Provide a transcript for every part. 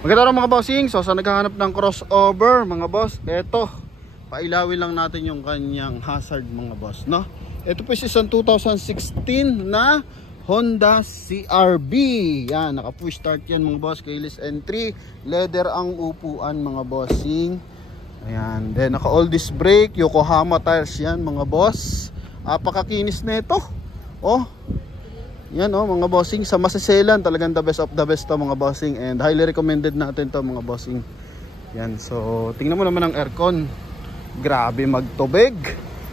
Magandang mga bossing. So sa naghahanap ng crossover mga boss, eto pailawin lang natin yung kanyang hazard mga boss, no? Ito po is isang 2016 na Honda CR-V. Yan, naka push start yan mga boss, keyless entry, leather ang upuan mga bossing. Ayan, then naka all disc brake, Yokohama tires yan mga boss. Apakakinis na ito. Oh, yan oh mga bossing, sa maseselan talagang the best of the best to mga bossing, and highly recommended natin to mga bossing. Yan, so tingnan mo naman ang aircon, grabe magtubig,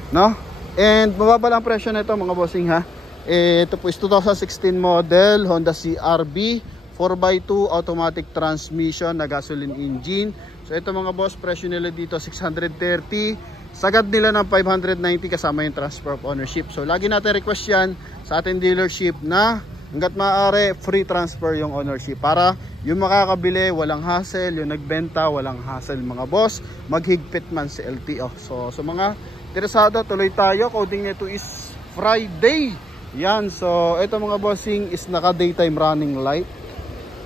no? And mababa lang presyo na ito mga bossing ha. Ito po is 2016 model Honda CR-V 4x2 automatic transmission na gasoline engine. So ito mga boss, presyo nila dito 630, sagad nila ng 590 kasama yung transfer of ownership. So lagi natin request yan sa ating dealership na hanggat maaari free transfer yung ownership, para yung makakabili walang hassle, yung nagbenta walang hassle mga boss, maghigpit man si LTO. So sa mga interesado, tuloy tayo. Coding nito is Friday. Yan, so ito mga bossing is naka daytime running light.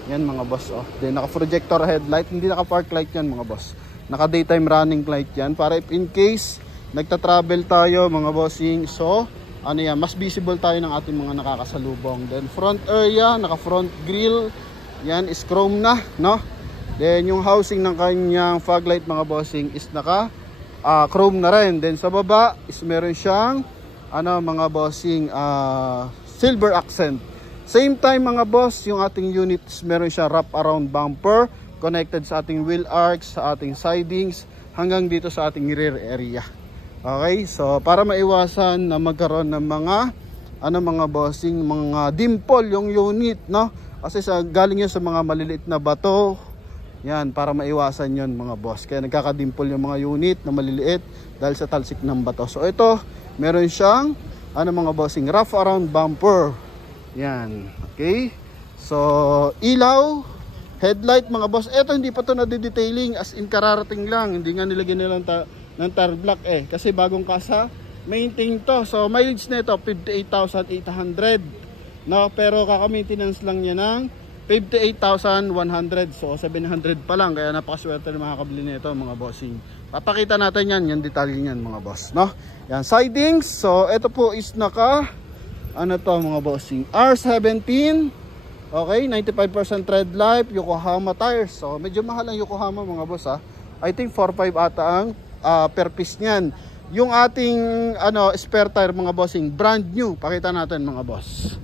Yan mga boss, oh. Then naka projector headlight, hindi naka park light yan mga boss. Naka daytime running light yan para if in case nagta-travel tayo mga bossing, so ano yan, mas visible tayo ng ating mga nakakasalubong. Then front area, naka front grille, yan is chrome na, no? Then yung housing ng kanyang fog light mga bossing is naka chrome na rin. Then sa baba is meron siyang ano mga bossing, silver accent. Same time mga boss, yung ating units meron siya wrap around bumper connected sa ating wheel arcs, sa ating sidings, hanggang dito sa ating rear area. Okay, so para maiwasan na magkaroon ng mga ano mga bossing, mga dimple yung unit, no? Kasi galing yun sa mga maliliit na bato. Yan, para maiwasan yun mga boss. Kaya nagkakadimple yung mga unit na maliliit dahil sa talsik ng bato. So ito, meron siyang ano mga bossing, wrap around bumper. Yan, okay. So ilaw, headlight mga boss, eto hindi pa to na-detailing, as in kararating lang, hindi nga nilagyan nila ng tar black kasi bagong kasa, maintain to. So mileage na ito 58,800, no? Pero kaka-maintenance lang niya ng 58,100, so 700 pa lang, kaya napakaswerte ng mga kabili nito mga bossing. Papakita natin yan, yung detalye niyan mga boss, no? Yan, sidings, so ito po is naka ano to mga bossing, R17. Okay, 95% tread life, Yokohama tires. So medyo mahal ang Yokohama mga boss ha. I think 4.5 ata ang per piece niyan. Yung ating ano spare tire mga bossing, brand new. Pakita natin mga boss.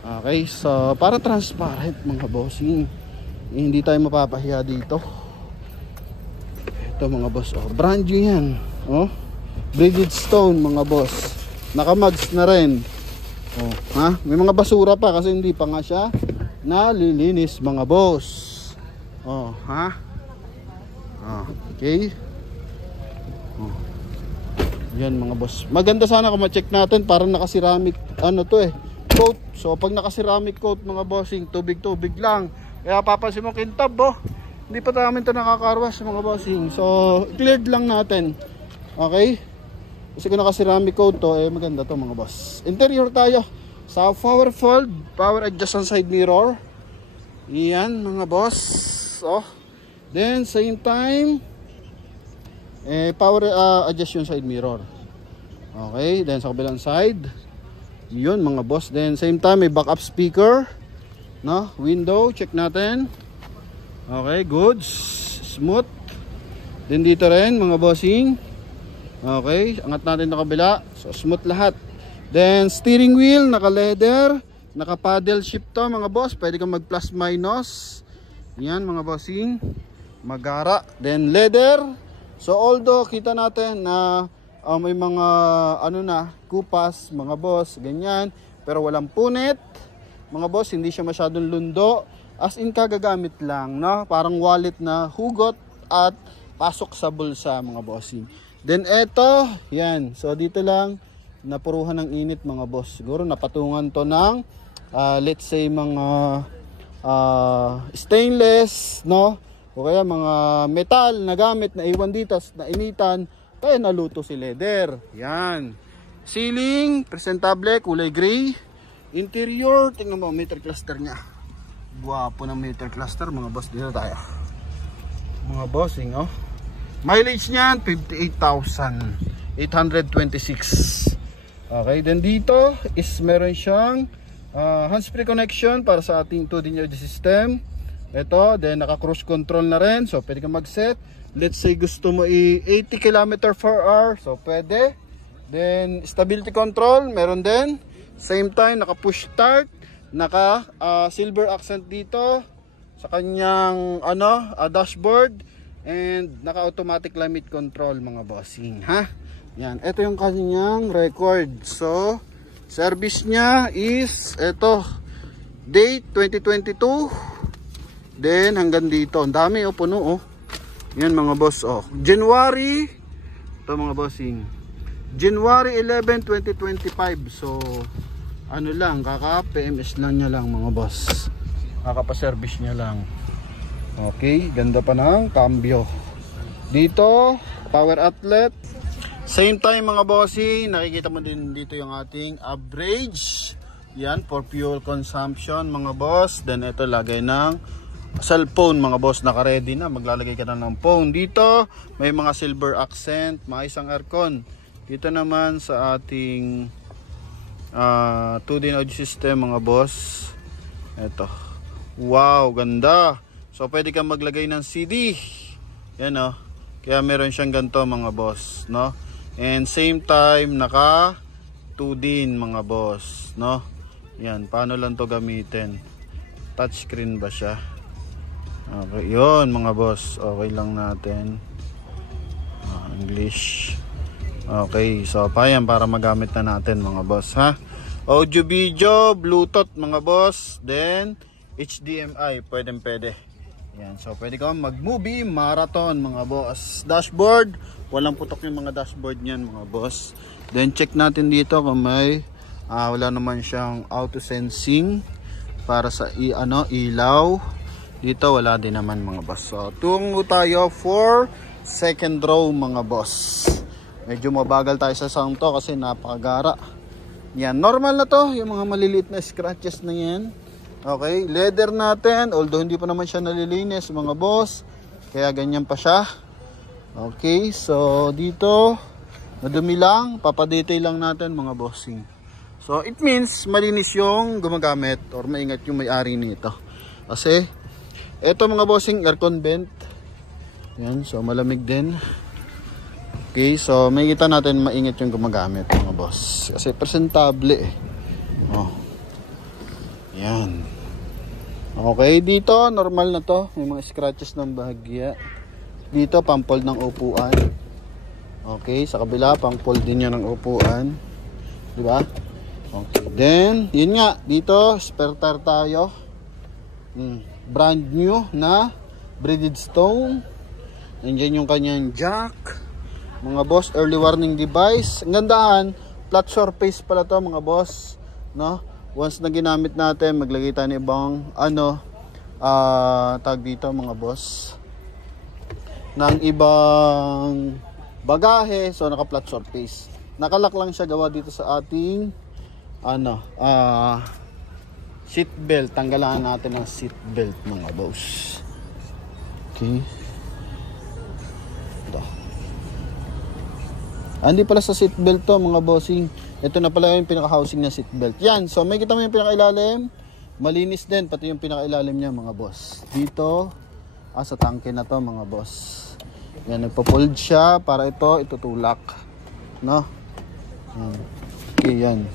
Okay, so para transparent mga bossing, hindi tayo mapapahiya dito. Ito mga boss, oh, brand new yan. Oh, Bridgestone mga boss. Naka-mags na rin. Oh, ha? May mga basura pa kasi hindi pa nga siya nalilinis mga boss. Oh, ha? Oh, okay. Oh. Yan mga boss. Maganda sana kung ma-check natin, parang naka-ceramic ano to coat. So pag naka-ceramic coat mga bossing, tubig-tubig lang. Kaya papansin mo kintab, oh. Hindi pa namin ito nakakarwas mga bossing. So cleared lang natin. Okay? Kasi kung naka-ceramic coat to, maganda to mga boss. Interior tayo. Sa power fold, power adjust on side mirror. Yan mga boss. Oh. Then same time, power adjust yung side mirror. Okay, then sa kabilang side, yun mga boss. Then same time may backup speaker, no? Window, check natin. Okay, good, smooth. Then dito rin mga bossing. Okay, angat natin na kabila. So smooth lahat. Then steering wheel naka leather, naka paddle shift to mga boss. Pwede kang mag plus minus. Yan mga bossing, magara. Then leather. So although kita natin na may mga ano na kupas mga boss, ganyan, pero walang punit mga boss. Hindi siya masyadong lundo, as in kagagamit lang, no? Parang wallet na hugot at pasok sa bulsa mga bossing. Then eto, yan. So dito lang napuruhan ng init mga boss. Siguro napatungan to ng let's say mga stainless, no? O kaya mga metal na gamit na iwan dito na initan, kaya naluto si leather. Yan. Ceiling presentable, kulay gray. Interior, tingnan mo meter cluster niya. Guwapo ng meter cluster mga boss. Dito tayo. Mga bossing, oh. Mileage niyan 58,826. Okay, then dito is meron siyang hands-free connection para sa ating 2D audio system. Ito, then naka cruise control na rin. So pwede kang mag-set. Let's say gusto mo 80 km/h. So pwede. Then stability control meron din. Same time naka push start, naka silver accent dito sa kanyang dashboard, and naka automatic climate control mga bossing, ha. Yan, ito yung kanyang record. So service niya is ito, date 2022, then hanggang dito. Ang dami, oh, puno, oh. Yan mga boss, oh. January, ito mga bossing, January 11, 2025. So ano lang, kaka-PMS lang niya lang mga boss, kaka-service niya lang. Okay, ganda pa ng cambio. Dito, power outlet. Same time mga bossing, nakikita mo din dito yung ating average. Yan, for fuel consumption mga boss. Then ito, lagay ng cellphone mga boss, naka-ready na. Maglalagay ka na ng phone. Dito, may mga silver accent, maayos ang aircon. Dito naman sa ating 2D audio system mga boss. Ito. Wow, ganda. So pwede kang maglagay ng CD. Yan, oh. Kaya meron siyang ganito mga boss, no? And same time naka 2D mga boss, no? Yan, paano lang to gamitin? Touchscreen ba siya? Okay, yun mga boss. Okay lang natin. English. Okay, so pa yan para magamit na natin mga boss, ha? Audio video, Bluetooth mga boss, then HDMI, pwede. Yan, so pwede ka mag-movie marathon mga boss. Dashboard, walang putok yung mga dashboard niyan mga boss. Then check natin dito kung may wala naman siyang auto sensing para sa ilaw. Dito wala din naman mga boss. So tungo tayo for second row mga boss. Medyo mabagal tayo sa sound to kasi napakagara. Yan, normal na to, yung mga maliliit na scratches na yan. Okay, leather natin, although hindi pa naman siya nalilinis mga boss, kaya ganyan pa siya. Okay, so dito madumi lang, papadetail lang natin mga bossing. So it means malinis yung gumagamit or maingat yung may-ari nito. Kasi eto mga bossing, aircon vent. Yan, so malamig din. Okay, so makikita natin maingat yung gumagamit mga boss. Kasi presentable eh. Oh. Yan. Okay, dito normal na to. May mga scratches ng bahagya. Dito pang-fold ng upuan. Okay, sa kabila pang-fold din yan ng upuan. Di ba? Okay. Then, yun nga, dito spare tire tayo. Brand new na braided stone. Nandiyan yung kanyang jack. Mga boss, early warning device. Ang gandahan, flat surface pala to mga boss, no? Once na ginamit natin, maglagay tayo ng ibang tag dito mga boss, ng ibang bagahe. So naka flat surface, nakalak lang siya, gawa dito sa ating seat belt. Tanggalan natin ang seat belt mga boss. Okay, ito. Hindi pala sa seat belt to mga bossing. Ito na pala yung pinaka-housing na seatbelt. Yan, so may kita mo yung pinaka-ilalim. Malinis din, pati yung pinaka-ilalim niya mga boss. Dito, sa tangke na to mga boss. Yan, nagpa-fold siya para ito itutulak. No? Okay, yan.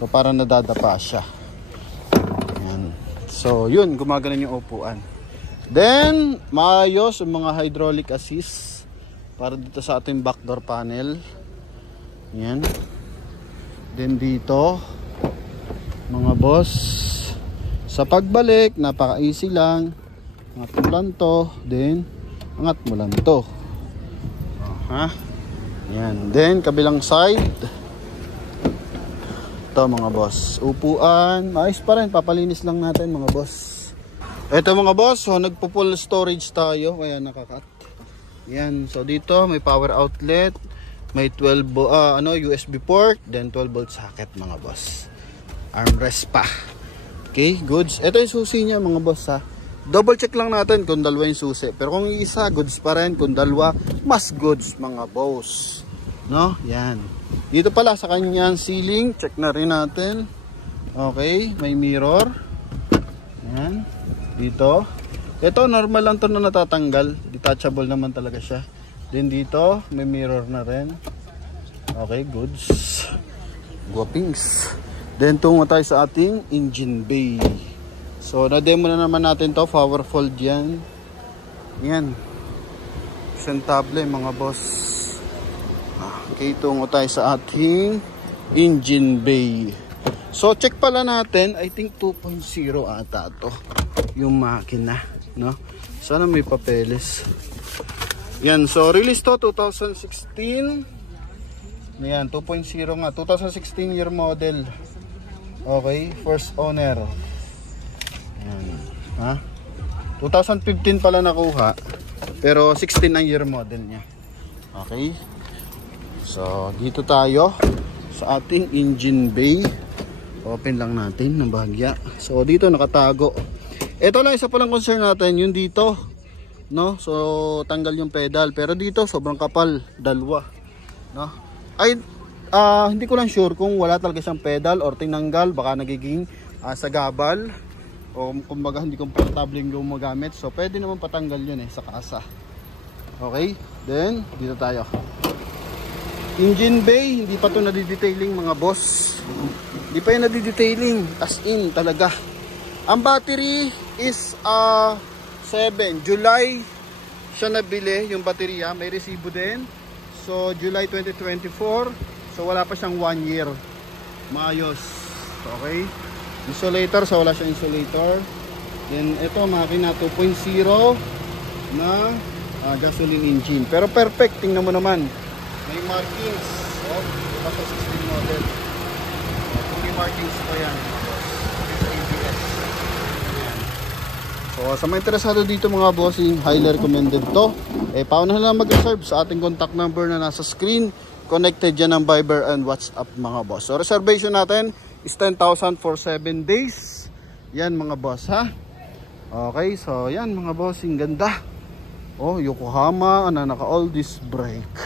So, para nadadapa siya. Yan. So, yun, gumagalan yung upuan. Then, maayos yung mga hydraulic assist para dito sa ating backdoor panel. Yan. Then dito mga boss, sa pagbalik napaka-easy lang. Angat mo lang to, then angat mo lang to. Yan. Then kabilang side, ito mga boss, upuan, maayos pa rin, papalinis lang natin mga boss. Ito mga boss, so nagpo-full storage tayo kaya nakakat. Yan, so dito may power outlet, may 12 USB port, then 12 volt socket mga boss. Armrest pa. Okay, goods. Ito yung susi niya mga boss ha. Double check lang natin kung dalawa yung susi. Pero kung isa, goods pa rin. Kung dalawa, mas goods mga boss. No? Yan. Dito pala sa kanyang ceiling, check na rin natin. Okay, may mirror. Yan. Dito. Ito, normal lang to na natatanggal. Detachable naman talaga siya. Then dito, may mirror na rin. Okay, goods. Guwapings. Then tungo tayo sa ating engine bay. So, na-demo na naman natin to. Powerful yan. Yan. Presentable mga boss. Okay, tungo tayo sa ating engine bay. So, check pala natin. I think 2.0 ata to. Yung makina. No? Sana may papeles. Yan. So, release to 2016. Yan. 2.0 nga. 2016 year model. Okay. First owner. Yan. Ha? 2015 pala nakuha. Pero 16 ang year model niya. Okay. So, dito tayo sa ating engine bay. Open lang natin ng bahagya. So, dito nakatago. Ito lang isa palang concern natin. Yung dito. No? So, tanggal yung pedal. Pero dito, sobrang kapal. Dalawa. No? Ay, hindi ko lang sure kung wala talaga siyang pedal or tinanggal. Baka nagiging sagabal. O kumbaga hindi komportable yung gumagamit. So pwede naman patanggal yun sa kasa. Okay, then dito tayo. Engine bay, hindi pa to nadidetailing mga boss. Hindi pa yung nadidetailing, as in talaga. Ang battery is 7 July siya nabili yung baterya. May resibo din. So July 2024. So wala pa siyang 1 year. Maayos. Okay, insulator, so wala siyang insulator. Then ito makina 2.0 na gasoline engine. Pero perfect, tingnan mo naman. May markings. Oh, ito sa 16 model. May markings pa yan. ABS. So sa mga interesado dito mga bossing, highly recommended to. Paano na lang mag-reserve sa ating contact number na nasa screen. Connected yan ng Viber and WhatsApp mga boss. So reservation natin is 10,000 for 7 days. Yan mga boss ha. Okay, so yan mga boss, yung ganda. Oh, Yokohama na naka all disc brake.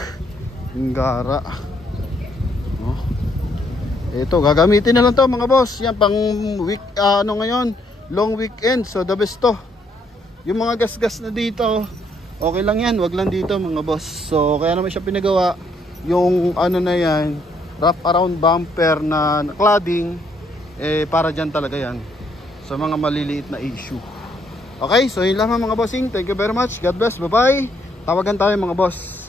Yung gara. Oh. Ito, gagamitin na lang to mga boss. Yan pang week, ngayon, long weekend. So the best to. Yung mga gas-gas na dito, okay lang yan, wag lang dito mga boss. So kaya naman siya pinagawa. Yung na yan, wrap around bumper na cladding, para dyan talaga yan sa mga maliliit na issue. Okay, so yun lang mga bossing. Thank you very much. God bless. Bye bye. Tawagan tayo mga boss.